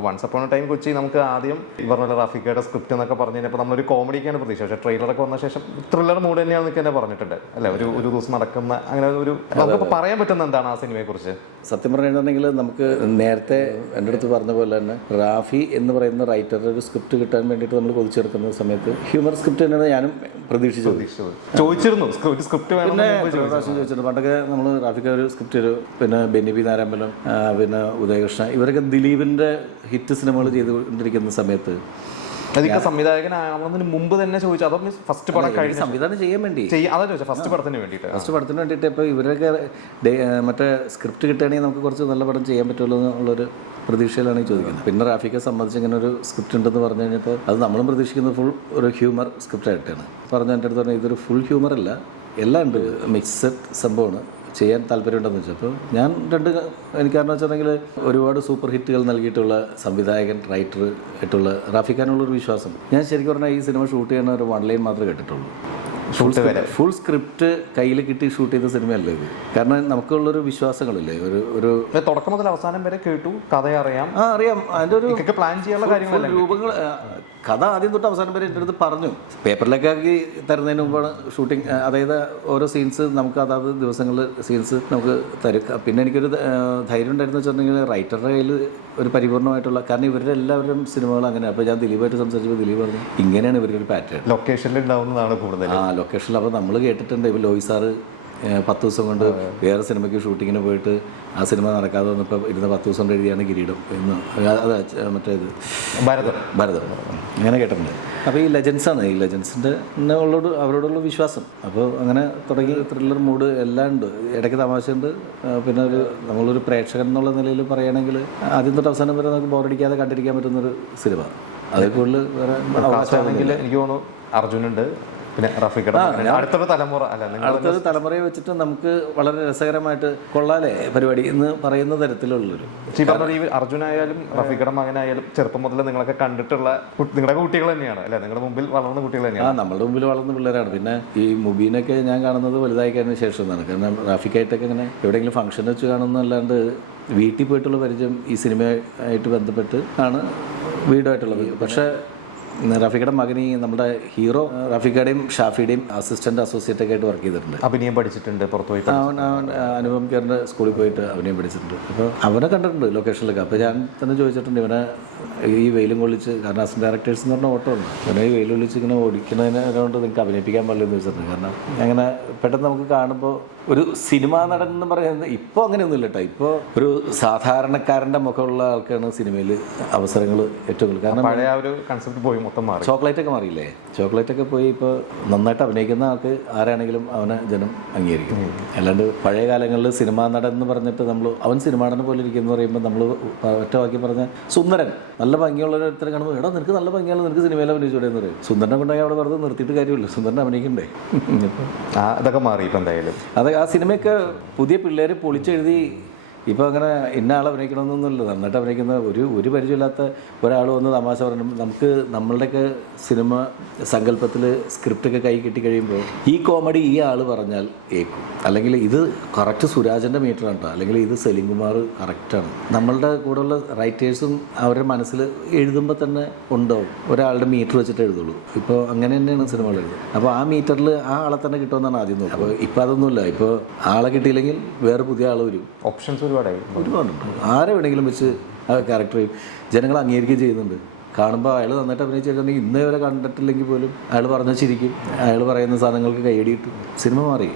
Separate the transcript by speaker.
Speaker 1: അപ്പോൾ once upon time Kochi നമുക്ക് ആദ്യം ഈ പറഞ്ഞ റാഫിക്കയുടെ സ്ക്രിപ്റ്റ് എന്നൊക്കെ പറഞ്ഞു കഴിഞ്ഞപ്പോൾ നമ്മളൊരു കോമഡിക്കാണ് പ്രതീക്ഷ. പക്ഷേ ട്രെയിലറൊക്കെ വന്ന ശേഷം ത്രില്ലർ മൂഡ് തന്നെയാണ് തന്നെ പറഞ്ഞിട്ടുണ്ട്. അല്ലെ? ഒരു ഒരു ദിവസം നടക്കുന്ന അങ്ങനെ ഒരു നമുക്ക് പറയാൻ പറ്റുന്ന എന്താണ് ആ സിനിമയെ കുറിച്ച്
Speaker 2: സത്യം പറഞ്ഞിട്ടുണ്ടെങ്കിൽ നമുക്ക് നേരത്തെ എന്റെ അടുത്ത് പറഞ്ഞ പോലെ തന്നെ റാഫി എന്ന് പറയുന്ന റൈറ്ററുടെ ഒരു സ്ക്രിപ്റ്റ് കിട്ടാൻ വേണ്ടിയിട്ട് നമ്മൾ കൊതിച്ചെടുക്കുന്ന സമയത്ത് ഹ്യൂമർ സ്ക്രിപ്റ്റ് തന്നെയാണ് ഞാനും പ്രതീക്ഷിച്ചത്.
Speaker 1: പ്രതീക്ഷിച്ചത്. ചോദിച്ചിരുന്നു. സ്ക്രിപ്റ്റ്
Speaker 2: പിന്നെ പ്രാവശ്യം ചോദിച്ചിട്ടുണ്ട് പണ്ടൊക്കെ നമ്മൾ റാഫിക്ക് ഒരു സ്ക്രിപ്റ്റ് ഒരു പിന്നെ ബെന്നി പി നാരായമ്പലം പിന്നെ ഉദയകൃഷ്ണ. ഇവരൊക്കെ ദിലീപിന്റെ ഹിറ്റ് സിനിമകൾ ചെയ്തുകൊണ്ടിരിക്കുന്ന സമയത്ത്.
Speaker 1: അതൊക്കെ സംവിധായകനാവുന്നതിന് മുമ്പ് തന്നെ ചോദിച്ചു. അതോ മീൻസ് ഫസ്റ്റ് പടം കഴിഞ്ഞ്
Speaker 2: സംവിധാനം ചെയ്യാൻ വേണ്ടി.
Speaker 1: അതാ ചോദിച്ചാൽ ഫസ്റ്റ് പടത്തിന് വേണ്ടിയിട്ട്.
Speaker 2: ഫസ്റ്റ് പടത്തിന് വേണ്ടിയിട്ട് ഇപ്പോൾ ഇവരൊക്കെ മറ്റേ സ്ക്രിപ്റ്റ് കിട്ടുകയാണെങ്കിൽ നമുക്ക് കുറച്ച് നല്ല പടം ചെയ്യാൻ പറ്റുമല്ലോ എന്നുള്ളൊരു പ്രതീക്ഷയിലാണ് ഈ ചോദിക്കുന്നത്. പിന്നെ റാഫിക്കെ സംബന്ധിച്ച് ഇങ്ങനെ ഒരു സ്ക്രിപ്റ്റ് ഉണ്ടെന്ന് പറഞ്ഞു കഴിഞ്ഞപ്പോൾ അത് നമ്മളും പ്രതീക്ഷിക്കുന്നത് ഫുൾ ഒരു ഹ്യൂമർ സ്ക്രിപ്റ്റ് ആയിട്ടാണ്. പറഞ്ഞു എന്റെ അടുത്ത് പറഞ്ഞാൽ ഇതൊരു ഫുൾ ഹ്യൂമർ അല്ല. എല്ലാം ഉണ്ട്. മിക്സഡ് സംഭവമാണ്. ചെയ്യാൻ താല്പര്യമുണ്ടെന്ന് വെച്ചാൽ അപ്പോൾ ഞാൻ രണ്ട് എനിക്ക് കാരണം വെച്ചിട്ടുണ്ടെങ്കിൽ ഒരുപാട് സൂപ്പർ ഹിറ്റുകൾ നൽകിയിട്ടുള്ള സംവിധായകൻ റൈറ്റർ ആയിട്ടുള്ള റാഫിഖാനുള്ളൊരു വിശ്വാസം. ഞാൻ ശരിക്കും പറഞ്ഞാൽ ഈ സിനിമ ഷൂട്ട് ചെയ്യുന്ന ഒരു വൺ ലൈൻ മാത്രമേ കേട്ടിട്ടുള്ളൂ.
Speaker 1: ഷൂട്ട് വരെ
Speaker 2: ഫുൾ സ്ക്രിപ്റ്റ് കയ്യിൽ കിട്ടി ഷൂട്ട് ചെയ്ത സിനിമയല്ല ഇത്? കാരണം നമുക്കുള്ളൊരു വിശ്വാസങ്ങളില്ലേ? ഒരു ഒരു
Speaker 1: തുടക്കം മുതൽ അവസാനം വരെ കേട്ടു കഥ അറിയാം
Speaker 2: ആ അറിയാം. അതിന്റെ ഒരു
Speaker 1: പ്ലാൻ ചെയ്യാനുള്ള കാര്യങ്ങൾ
Speaker 2: രൂപങ്ങൾ കഥ ആദ്യം തൊട്ട് അവസാനം വരെ എന്റെ അടുത്ത് പറഞ്ഞു. പേപ്പറിലേക്ക് ആക്കി തരുന്നതിന് മുമ്പാണ് ഷൂട്ടിംഗ് അതായത് ഓരോ സീൻസ് നമുക്ക് അതാത് ദിവസങ്ങളിൽ സീൻസ് നമുക്ക് തരും. പിന്നെ എനിക്കൊരു ധൈര്യം ഉണ്ടായിരുന്നു വെച്ചിട്ടുണ്ടെങ്കിൽ റൈറ്ററുടെ കയ്യിൽ ഒരു പരിപൂർണമായിട്ടുള്ള കാരണം ഇവരുടെ എല്ലാവരും സിനിമകൾ അങ്ങനെ അപ്പോൾ ഞാൻ ദിലീപായിട്ട് സംസാരിച്ചപ്പോൾ ദിലീപ് പറഞ്ഞു ഇങ്ങനെയാണ് ഇവരുടെ ഒരു പാറ്റേൺ
Speaker 1: ലൊക്കേഷനിൽ ഉണ്ടാവുന്നതാണ് കൂടുതൽ
Speaker 2: ആ ലൊക്കേഷനിൽ അപ്പോൾ നമ്മൾ കേട്ടിട്ടുണ്ട്. ഇപ്പോൾ ലോയി സാറ് പത്ത് ദിവസം കൊണ്ട് വേറെ സിനിമയ്ക്ക് ഷൂട്ടിങ്ങിന് പോയിട്ട് ആ സിനിമ നടക്കാതെ വന്നപ്പോൾ ഇരുന്ന് പത്ത് ദിവസം കൊണ്ട് എഴുതിയാണ് കിരീടം എന്ന്. അതാ മറ്റേ മറ്റേത്
Speaker 1: ഭരതം
Speaker 2: ഭരതം അങ്ങനെ കേട്ടിട്ടുണ്ട്. അപ്പോൾ ഈ ലെജൻസാണ് ഈ ലെജൻസിന്റെ ഉള്ളോട് അവരോടുള്ള വിശ്വാസം. അപ്പോൾ അങ്ങനെ തുടങ്ങി ത്രില്ലർ മൂഡ് എല്ലാം ഉണ്ട്. ഇടയ്ക്ക് തമാശയുണ്ട്. ഉണ്ട് പിന്നെ ഒരു നമ്മളൊരു പ്രേക്ഷകൻ എന്നുള്ള നിലയിൽ പറയുകയാണെങ്കിൽ ആദ്യം തൊട്ട് അവസാനം വരെ നമുക്ക് ബോറടിക്കാതെ കണ്ടിരിക്കാൻ പറ്റുന്നൊരു സിനിമ. അതേ കൂടുതൽ വേറെ
Speaker 1: എനിക്ക് തോന്നുന്നു അർജുനുണ്ട്. പിന്നെ അടുത്തൊരു തലമുറ. അല്ല
Speaker 2: അടുത്തൊരു തലമുറയെ വെച്ചിട്ട് നമുക്ക് വളരെ രസകരമായിട്ട് കൊള്ളാലേ പരിപാടി എന്ന് പറയുന്ന തരത്തിലുള്ളൊരു
Speaker 1: ഈ പറഞ്ഞ ഈ അർജുനായാലും റഫീഖയുടെ മകനായാലും ചെറുപ്പം മുതൽ നിങ്ങളൊക്കെ കണ്ടിട്ടുള്ള നിങ്ങളുടെ കുട്ടികൾ തന്നെയാണ്. അല്ലെ? നിങ്ങളുടെ മുമ്പിൽ വളർന്ന കുട്ടികൾ
Speaker 2: ആ
Speaker 1: തന്നെയാണ്.
Speaker 2: നമ്മുടെ മുമ്പിൽ വളർന്ന പിള്ളേരാണ്. പിന്നെ ഈ മുബീനൊക്കെ ഞാൻ കാണുന്നത് വലുതായി കഴിഞ്ഞ ശേഷമാണ് കാരണം റാഫിക്കായിട്ടൊക്കെ ഇങ്ങനെ എവിടെയെങ്കിലും ഫംഗ്ഷൻ വെച്ച് കാണുന്നല്ലാണ്ട് വീട്ടിൽ പോയിട്ടുള്ള പരിചയം ഈ സിനിമയായിട്ട് ബന്ധപ്പെട്ട് ആണ് വീടുമായിട്ടുള്ളത്. പക്ഷേ റാഫിക്കയുടെ മകൻ ഈ നമ്മുടെ ഹീറോ റഫീഖയുടെയും ഷാഫിയുടെയും അസിസ്റ്റന്റ് അസോസിയേറ്റ് ഒക്കെ ആയിട്ട് വർക്ക് ചെയ്തിട്ടുണ്ട്.
Speaker 1: അഭിനയം പഠിച്ചിട്ടുണ്ട് പുറത്തു പോയി
Speaker 2: അവൻ അവൻ അനുപം സ്കൂളിൽ പോയിട്ട് അഭിനയം പഠിച്ചിട്ടുണ്ട്. അപ്പോൾ അവനെ കണ്ടിട്ടുണ്ട് ലൊക്കേഷനിലൊക്കെ അപ്പോൾ ഞാൻ തന്നെ ചോദിച്ചിട്ടുണ്ട് ഇവനെ ഈ വെയിലും കൊള്ളിച്ച് കാരണം അസിസ്റ്റന്റ് ഡയറക്ടേഴ്സ് എന്ന് പറഞ്ഞ ഓട്ടോ ഉണ്ട്? ഇവനെ ഈ വെയിൽ കൊള്ളിച്ച് ഇങ്ങനെ ഓടിക്കുന്നതിനോട് നിങ്ങൾക്ക് അഭിനയിപ്പിക്കാൻ പാടില്ല എന്ന് ചോദിച്ചിട്ടുണ്ട്. കാരണം അങ്ങനെ പെട്ടെന്ന് നമുക്ക് കാണുമ്പോൾ ഒരു സിനിമാ നടൻ എന്ന് പറയുന്നത് ഇപ്പോൾ അങ്ങനെയൊന്നും ഇല്ല കേട്ടോ ഇപ്പോൾ ഒരു സാധാരണക്കാരന്റെ മുഖമുള്ള ആൾക്കാണ് സിനിമയിൽ അവസരങ്ങൾ ഏറ്റവും കൂടുതൽ. കാരണം
Speaker 1: പഴയ ഒരു കൺസെപ്റ്റ് പോയി മൊത്തം മാറി.
Speaker 2: ചോക്ലേറ്റ് ഒക്കെ മാറിയില്ലേ? ചോക്ലേറ്റ് ഒക്കെ പോയി ഇപ്പോൾ നന്നായിട്ട് അഭിനയിക്കുന്ന ആൾക്ക് ആരാണെങ്കിലും അവനെ ജനം അംഗീകരിക്കും. അല്ലാണ്ട് പഴയ കാലങ്ങളിൽ സിനിമാ നടൻ എന്ന് പറഞ്ഞിട്ട് നമ്മൾ അവൻ സിനിമാ നടൻ പോലെ ഇരിക്കുന്നു പറയുമ്പോൾ നമ്മൾ ഒറ്റ വാക്കി പറഞ്ഞ സുന്ദരൻ നല്ല ഭംഗിയുള്ള ഒരുത്തരെ കാണുമ്പോൾ എടാ നിനക്ക് നല്ല ഭംഗിയാണ് നിനക്ക് സിനിമയിൽ അഭിനയിച്ചൂടെ എന്ന് പറയും. സുന്ദരനെ കൊണ്ടുപോയി അവിടെ വെറുതെ നിർത്തിയിട്ട് കാര്യമില്ല. സുന്ദരനെ അഭിനയിക്കണ്ടേ?
Speaker 1: ഇതൊക്കെ മാറി ഇപ്പം എന്തായാലും.
Speaker 2: അത് ആ സിനിമയൊക്കെ പുതിയ പിള്ളേർ പൊളിച്ചെഴുതി ഇപ്പോൾ അങ്ങനെ ഇന്ന ആളെ അഭിനയിക്കണമെന്നൊന്നുമില്ല. നന്നായിട്ട് അഭിനയിക്കുന്ന ഒരു ഒരു പരിചയമില്ലാത്ത ഒരാൾ വന്ന് തമാശ പറഞ്ഞു നമുക്ക് നമ്മളുടെയൊക്കെ സിനിമ സങ്കല്പത്തിൽ സ്ക്രിപ്റ്റൊക്കെ കൈ കിട്ടി കഴിയുമ്പോൾ ഈ കോമഡി ഈ ആൾ പറഞ്ഞാൽ ഏക്കും. അല്ലെങ്കിൽ ഇത് കറക്റ്റ് സുരാജന്റെ മീറ്ററാണ് കേട്ടോ. അല്ലെങ്കിൽ ഇത് സെലിം കുമാർ കറക്റ്റാണ് നമ്മളുടെ കൂടെയുള്ള റൈറ്റേഴ്സും അവരുടെ മനസ്സിൽ എഴുതുമ്പോൾ തന്നെ ഉണ്ടാവും. ഒരാളുടെ മീറ്റർ വെച്ചിട്ട് എഴുതുള്ളൂ. ഇപ്പോൾ അങ്ങനെ തന്നെയാണ് സിനിമകൾ എഴുതുന്നത്. അപ്പോൾ ആ മീറ്ററിൽ ആ ആളെ തന്നെ കിട്ടുമെന്നാണ് ആദ്യം നോക്കുന്നത്. അപ്പോൾ ഇപ്പോൾ അതൊന്നുമില്ല. ഇപ്പോൾ ആളെ കിട്ടിയില്ലെങ്കിൽ വേറെ പുതിയ ആൾ വരും.
Speaker 1: ഓപ്ഷൻസ് ഒരുപാടായി.
Speaker 2: ഒരുപാടുണ്ട് ആരെ വേണമെങ്കിലും വെച്ച് ആ ക്യാരക്ടർ ജനങ്ങൾ അംഗീകരിക്കുകയും ചെയ്യുന്നുണ്ട്. കാണുമ്പോൾ അയാൾ നന്നായിട്ട് അഭിനയിച്ചിട്ടുണ്ടെങ്കിൽ ഇന്നേ വരെ കണ്ടിട്ടില്ലെങ്കിൽ പോലും അയാൾ പറഞ്ഞ ചിരിക്കും അയാൾ പറയുന്ന സാധനങ്ങൾക്ക് കൈയടിയിട്ടു സിനിമ മാറി.